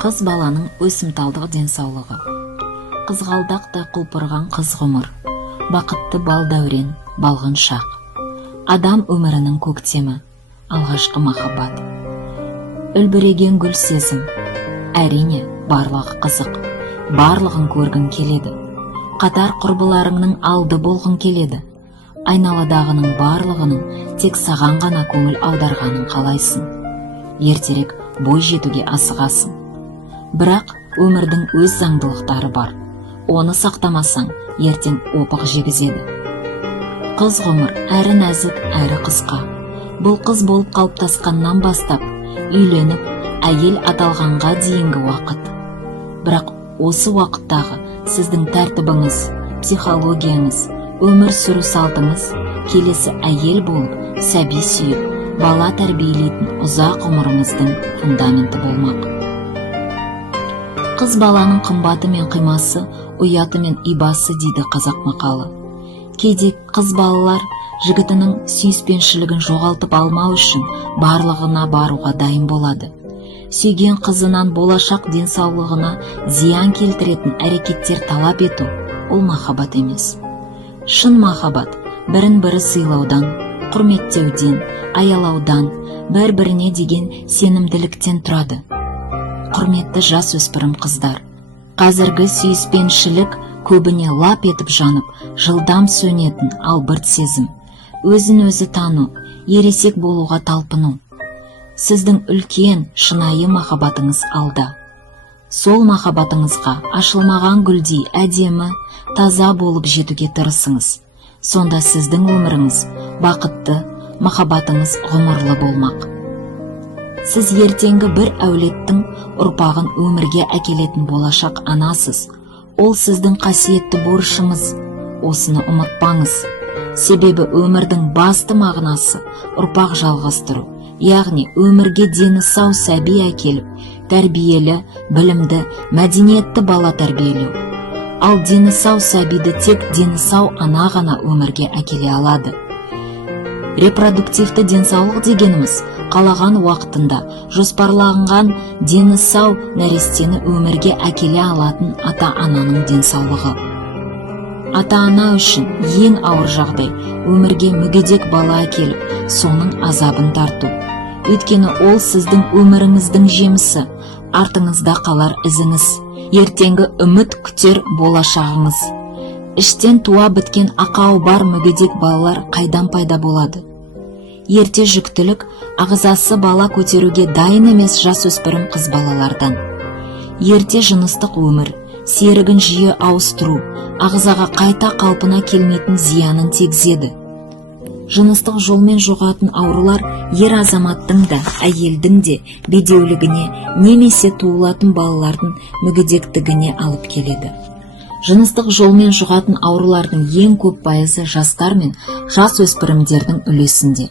Қыз баланың өсімталдық денсаулығы. Қызғалдақтай құлпырған қыз ғұмыр, бақытты бал дәурен, балғын шақ. Адам өмірінің көктемі, алғашқы махаббат. Үлбіреген гүл сезім, әрине барлығы қызық, барлығын көргін келеді. Қатар құрбыларыңның алды болғын келеді. Айналадағының барлығының тек саған ғана көңіл аударғанын қалайсың. Ертерек бой жетуге асығасың. Бірақ өмірдің өз заңдылықтары бар. Оны сақтамасаң, ертең опық жегізеді. Қыз ғұмыр әрі нәзік, әрі қысқа. Бұл қыз болып қалыптасқаннан бастап, үйленіп, әйел аталғанға дейінгі уақыт. Бірақ осы уақыттағы сіздің тәртібіңіз, психологияңыз, өмір сүру салтыңыз келесі әйел болып, сәби сүйіп, бала тәрбиелейтін ұзақ ғұмырыңыздың фундаменті болмақ. Қыз баланың қымбаты мен қимасы, ұяты мен ибасы дейді қазақ мақалы. Кейде қыз балалар жігітінің сүйіспеншілігін жоғалтып алмау үшін барлығына баруға дайын болады. Сүйген қызынан болашақ денсаулығына зиян келтіретін әрекеттер талап ету – ол махаббат емес. Шын махаббат бірін-бірі сыйлаудан, құрметтеуден, аялаудан, бір-біріне деген сенімділіктен тұрады. Құрметті жас өспірім қыздар, қазіргі сүйіспеншілік көбіне лап етіп жанып, жылдам сөнетін албырт сезім, өзін өзі тану, ересек болуға талпыну. Сіздің үлкен, шынайы махаббатыңыз алда. Сол махаббатыңызға ашылмаған гүлдей әдемі, таза болып жетуге тырысыңыз. Сонда сіздің өміріңіз бақытты, махаббатыңыз ғұмырлы болмақ. Сіз ертеңгі бір әулеттің ұрпағын өмірге әкелетін болашақ анасыз. Ол сіздің қасиетті борышыңыз. Осыны ұмытпаңыз. Себебі өмірдің басты мағынасы ұрпақ жалғастыру. Яғни өмірге дені сау сәби әкеліп, тәрбиелі, білімді, мәдениетті бала тәрбиелеу. Ал дені сау сәбиді тек дені сау ана ғана өмірге әкеле алады. Репродуктивті денсаулық дегеніміз қалаған уақытында жоспарланған дені сау нәрестені өмірге әкеле алатын ата-ананың денсаулығы. Ата-ана үшін ең ауыр жағдай өмірге мүгедек бала әкеліп, соның азабын тарту. Өйткені ол сіздің өміріңіздің жемісі, артыңызда қалар ізіңіз, ертеңгі үміт күтер болашағыңыз. Іштен туа біткен ақау бар мүгедек балалар қайдан пайда болады? Ерте жүктілік ағзасы бала көтеруге дайын емес жасөспірім қыз балалардан. Ерте жыныстық өмір, серігін жиі ауыстыру, ағзаға қайта қалпына келмейтін зиянын тигізеді. Жыныстық жолмен жұғатын аурулар ер азаматтың да, әйелдің де бедеулігіне немесе туылатын балалардың мүгедектігіне алып келеді. Жыныстық жолмен жұғатын аурулардың ең көп пайызы жастар мен жасөспірімдердің үлесінде.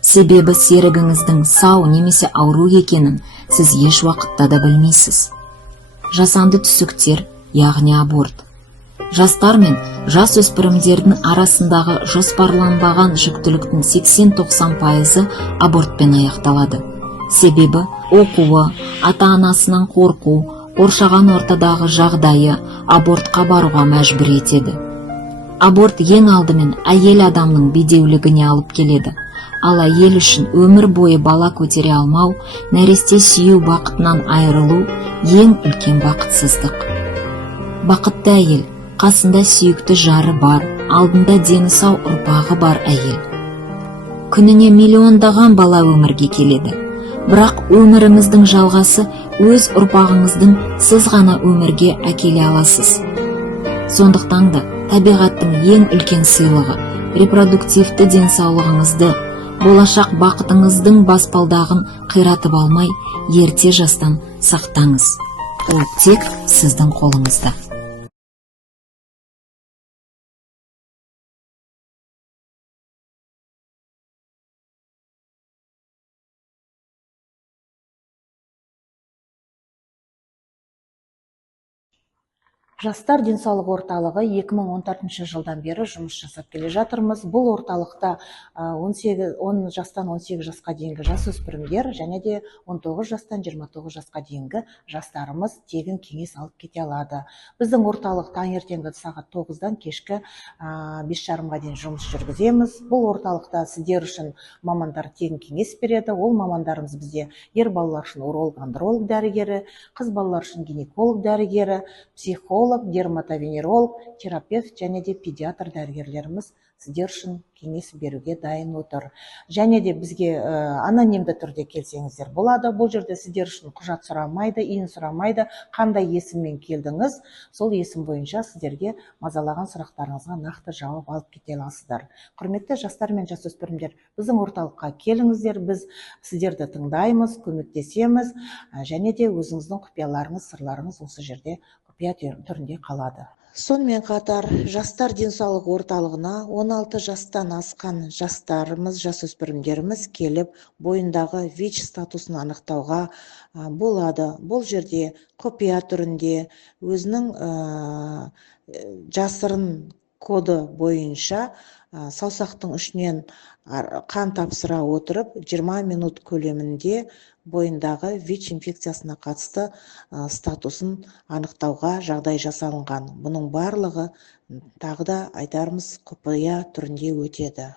Себебі серігіңіздің сау немесе ауру екенін сіз еш уақытта да білмейсіз. Жасанды түсіктер, яғни аборт. Жастар мен жасөспірімдердің арасындағы жоспарланбаған жүктіліктің 80-90% абортпен аяқталады. Себебі оқуы, ата-анасынан қорқу, қоршаған ортадағы жағдайы абортқа баруға мәжбүр етеді. Аборт ең алдымен әйел адамның бедеулігіне алып келеді. Ал әйел үшін өмір бойы бала көтере алмау, нәресте сүю бақытынан айырылу ең үлкен бақытсыздық. Бақытты әйел қасында сүйікті жары бар, алдында дені сау ұрпағы бар әйел. Күніне миллиондаған бала өмірге келеді. Бірақ өміріңіздің жалғасы өз ұрпағыңыздың сіз ғана өмірге әкеле аласыз. Сондықтан да табиғаттың ең үлкен сыйлығы репродуктивті денсаулығыңызды, болашақ бақытыңыздың баспалдағын қиратып алмай, ерте жастан сақтаңыз. Ол тек сіздің қолыңызда. Жастар денсаулық орталығы 2014 жылдан бері жұмыс жасап келе жатырмыз. Бұл орталықта 10 жастан 18 жасқа дейінгі жасөспірімдер және де 19 жастан 29 жасқа дейінгі жастарымыз тегін кеңес алып кете алады. Біздің орталық таңертеңгі сағат 9-дан кешкі 5:30-ға дейін жұмыс жүргіземіз. Бұл орталықта сіздер үшін мамандар тегін кеңес береді. Ол мамандарымыз бізде ер балалар үшін уролог-андролог дәрігері, қыз балалар үшін гинеколог дәрігері, психолог, дерматовенеролог, терапевт және де педиатр дәрігерлеріміз сіздер үшін кеңес беруге дайын отыр. Және де бізге анонимді түрде келсеңіздер болады. Бұл жерде сіздер үшін құжат сұрамайды, иін сұрамайды. Қандай есіммен келдіңіз, сол есім бойынша сіздерге мазалаған сұрақтарыңызға нақты жауап алып кете аласыздар. Құрметті жастар мен жасөспірімдер, біздің орталыққа келіңіздер, біз сіздерді тыңдаймыз, көмектесеміз, және де өзіңіздің құпияларыңыз, сырларыңыз осы жерде құпия түрінде қалады. Сонымен қатар жастар денсаулық орталығына 16 жастан асқан жастарымыз, жасөспірімдеріміз келіп, бойындағы ВИЧ статусын анықтауға болады. Бұл жерде құпия түрінде өзінің жасырын коды бойынша саусақтың ұшынан қан тапсыра отырып 20 минут көлемінде бойындағы ВИЧ инфекциясына қатысты статусын анықтауға жағдай жасалынған. Бұның барлығы тағы да айтарымыз құпия түрінде өтеді.